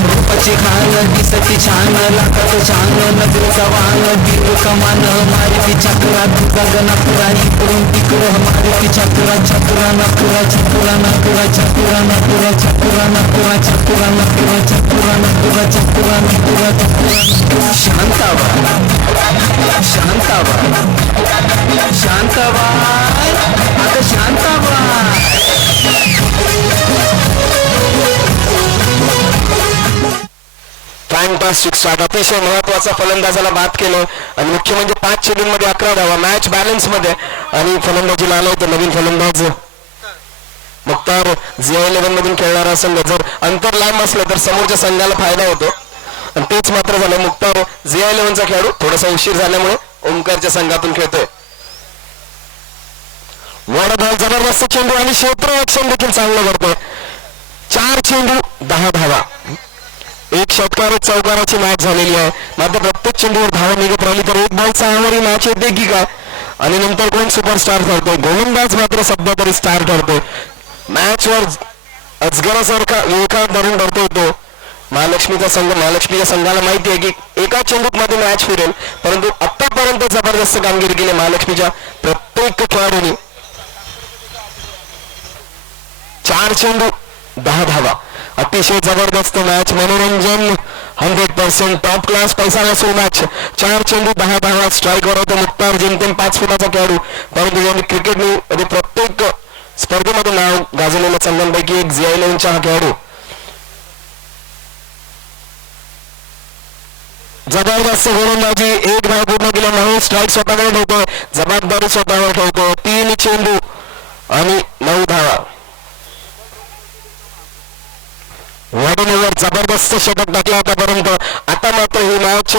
रूपाची खान दिसती छान लाखात छान नजरेचा वाण दिल कमान मारुती चक्रा तुझा गणपुरा इकडून तिकडं मारुती चक्रा चक्रा नकुरा चक्रा नकुरा चक्रा नकुरा चक्रा नकुरा चक्रा नकुरा चक्रा नकुरा चक्रा नकुरा चक्रा. शांताबाई शांताबाई शांताबाई आता शांताबाई. Fantastic start. अतिशय महत्वाचा फलंदाजाला बाद केलं आणि मुख्य म्हणजे 5 चेंडूंमध्ये 11 धावा. मॅच बॅलन्स मध्ये आणि फलंदाजीला आला होता नवीन फलंदाज मुख्तार. ZI11 मधून खेळणारा संघ. जर अंतर लांब असलं तर समोरच्या संघाला फायदा होतो आणि तेच मात्र झालं. मुख्तार ZI11चा खेळाडू थोडासा उशीर झाल्यामुळे ओमकारच्या संघातून खेळतोय. वडबॉल जबरदस्त चेंडू आणि क्षेत्ररक्षण देखील चांगलं करतोय. 4 चेंडू 10 धावा. एक षटकार चौकाराची मॅच झालेली आहे. मात्र प्रत्येक चेंडूवर धावा निघत राहिली तर एक बॉल 6 मॅच येते की काय आणि नंतर कोण सुपरस्टार ठरतोय. गोलंदाज मात्र सध्या तरी स्टार ठरतोय. मॅचवर अजगरासारखा विळखा धरून ठरतोय तो महालक्ष्मीचा संघ. महालक्ष्मीच्या संघाला माहिती आहे की एका चेंडूत मध्ये मॅच फिरेल, परंतु आतापर्यंत जबरदस्त कामगिरी केली महालक्ष्मीच्या प्रत्येक खेळाडूंनी. 4 चेंडू 10 धावा. अतिशय जबरदस्त मॅच. मनोरंजन 100% टॉप क्लास पैसा नसून मॅच. 4 चेंडू 10 धावा. स्ट्राईकवर होता मुख्तार जेमतेम 5 फुटाचा खेळाडू, परंतु यांनी क्रिकेट प्रत्येक स्पर्धेमध्ये नाव गाजवलेल्या संघांपैकी एक ZI11चा हा खेळाडू. जबरदस्त गोलंदाजी. 1 धाव पूर्ण केला. महेश स्ट्राईक स्वतःकडे ठेवतोय. जबाबदारी स्वतःवर ठेवतो. 3 चेंडू आणि 9 धावा. वॉर्डनवर जबरदस्त षटक टाकला आतापर्यंत. आता मात्र ही मॅच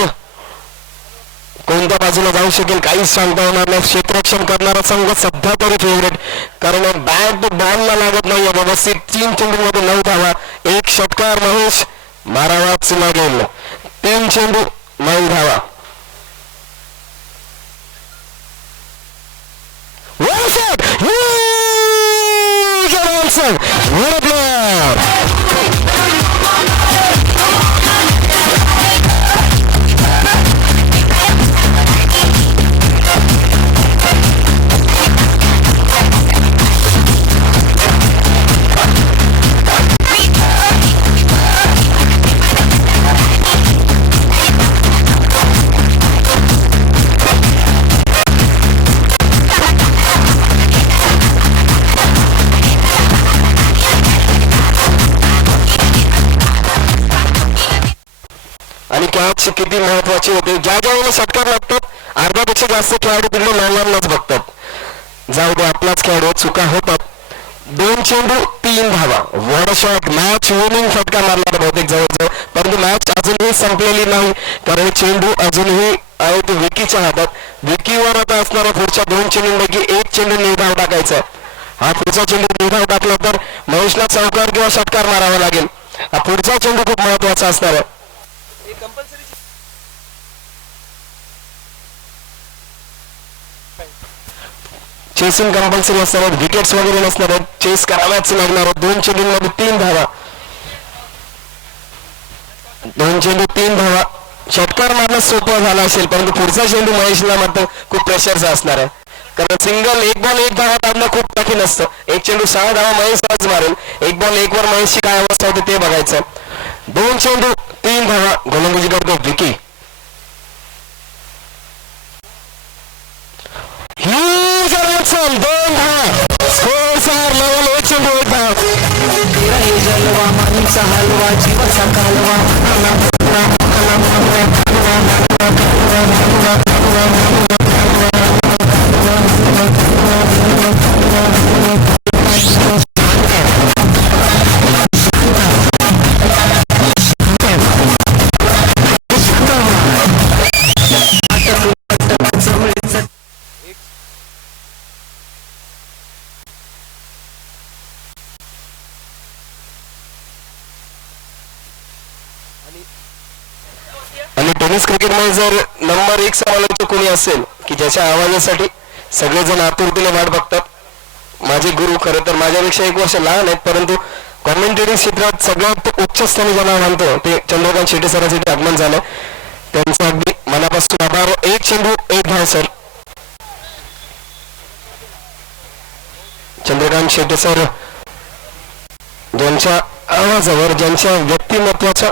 कोणत्या बाजूला जाऊ शकेल काहीच सांगता येणार नाही. क्षेत्ररक्षण करणारा संघ सध्या तरी फेवरेट, कारण बॅट बॉलला लागत नाही व्यवस्थित. 3 चेंडूमध्ये 9 धावा. 1 षटकार महेश मारावाच लागेल. 3 चेंडू 9 धावा. आणि कॅच किती महत्वाची होते. ज्या ज्या वेळेला षटकार लागतात अर्ध्यापेक्षा जास्त खेळाडू तिकडे लावणारच बघतात. जाऊ दे, आपलाच खेळाडू. चुका होतात. 2 चेंडू 3 धावा. वॉड शॉट मॅच विनिंग फटका मारला बहुतेक जवळजवळ, परंतु मॅच अजूनही संपलेली नाही, कारण चेंडू अजूनही आहेत विकीच्या हातात. विकीवर आता असणारा पुढच्या 2 चेंडूंपैकी 1 चेंडू निर्धाव टाकायचा. हा पुढचा चेंडू निर्धाव टाकला तर महेशला चौकार किंवा षटकार मारावा लागेल. हा पुढचा चेंडू खूप महत्वाचा असणार आहे. चेसिंग कंपल्सरी असणार आहेत. विकेट्स वगैरे नसणार आहेत. चेस कराव्याच लागणार आहेत. 2 चेंडूंमध्ये 3 धावा. 2 चेंडू 3 धावा. षटकार मारणं सोपं झालं असेल, परंतु पुढचा चेंडू महेशला मात्र खूप प्रेशरचा असणार आहे, कारण सिंगल 1 बॉल 1 धावा काढणं खूप कठीण असतं. 1 चेंडू 6 धावा महेश सहज मारेल. 1 बॉल 1 वर महेशची काय अवस्था होते ते बघायचं. 2 चेंडू 3 धावा. गोलंदाजी करतो विकी. ही 2 धावा. स्कोर 4 1 चेंडू 1 धावा. चटणीचा हलवा जीवाचा कालवा आणि टेनिस क्रिकेटमध्ये जर नंबर 1 समालोचक कोणी असेल की ज्याच्या आवाजासाठी सगळेजण आतुरतेने वाट बघतात माझे गुरु खरं तर माझ्यापेक्षा 1 वर्ष लहान आहेत परंतु कॉमेंटेटिंग क्षेत्रात सगळ्यात उच्च स्थानी ज्यांना मानतो ते चंद्रकांत शेट्टी सरांसाठी आगमन झालं त्यांचं अगदी मनापासून आभार. 1 चेंडू 1 धाव सर. चंद्रकांत शेट्टी सर ज्यांच्या आवाजावर ज्यांच्या व्यक्तिमत्वाचा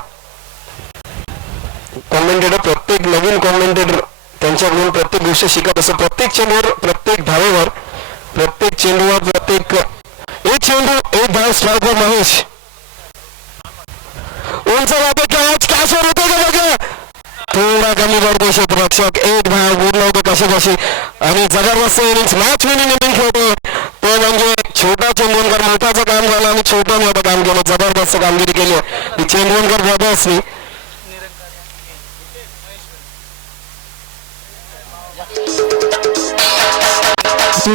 कॉमेंटेटर प्रत्येक नवीन कॉमेंटेटर त्यांच्याकडून प्रत्येक गोष्ट शिकत असतो. प्रत्येक चेंडूवर प्रत्येक धावेवर प्रत्येक चेंडूवर प्रत्येक 1 चेंडू 1 धाव स्ट्रायकर महेश उंच वाटे कॅच कॅचवर होते का बघा थोडा कमी करतो क्षेत्ररक्षक 1 धाव पूर्ण होतो कशी कशी आणि जबरदस्त इनिंग्स मॅच विनिंग इनिंग खेळतो तो म्हणजे छोटा चेंडूनकर मोठाचं काम झालं आणि छोटा मोठं काम केलं जबरदस्त कामगिरी केली आहे चेंडूनकर ब्रदर्सनी. तू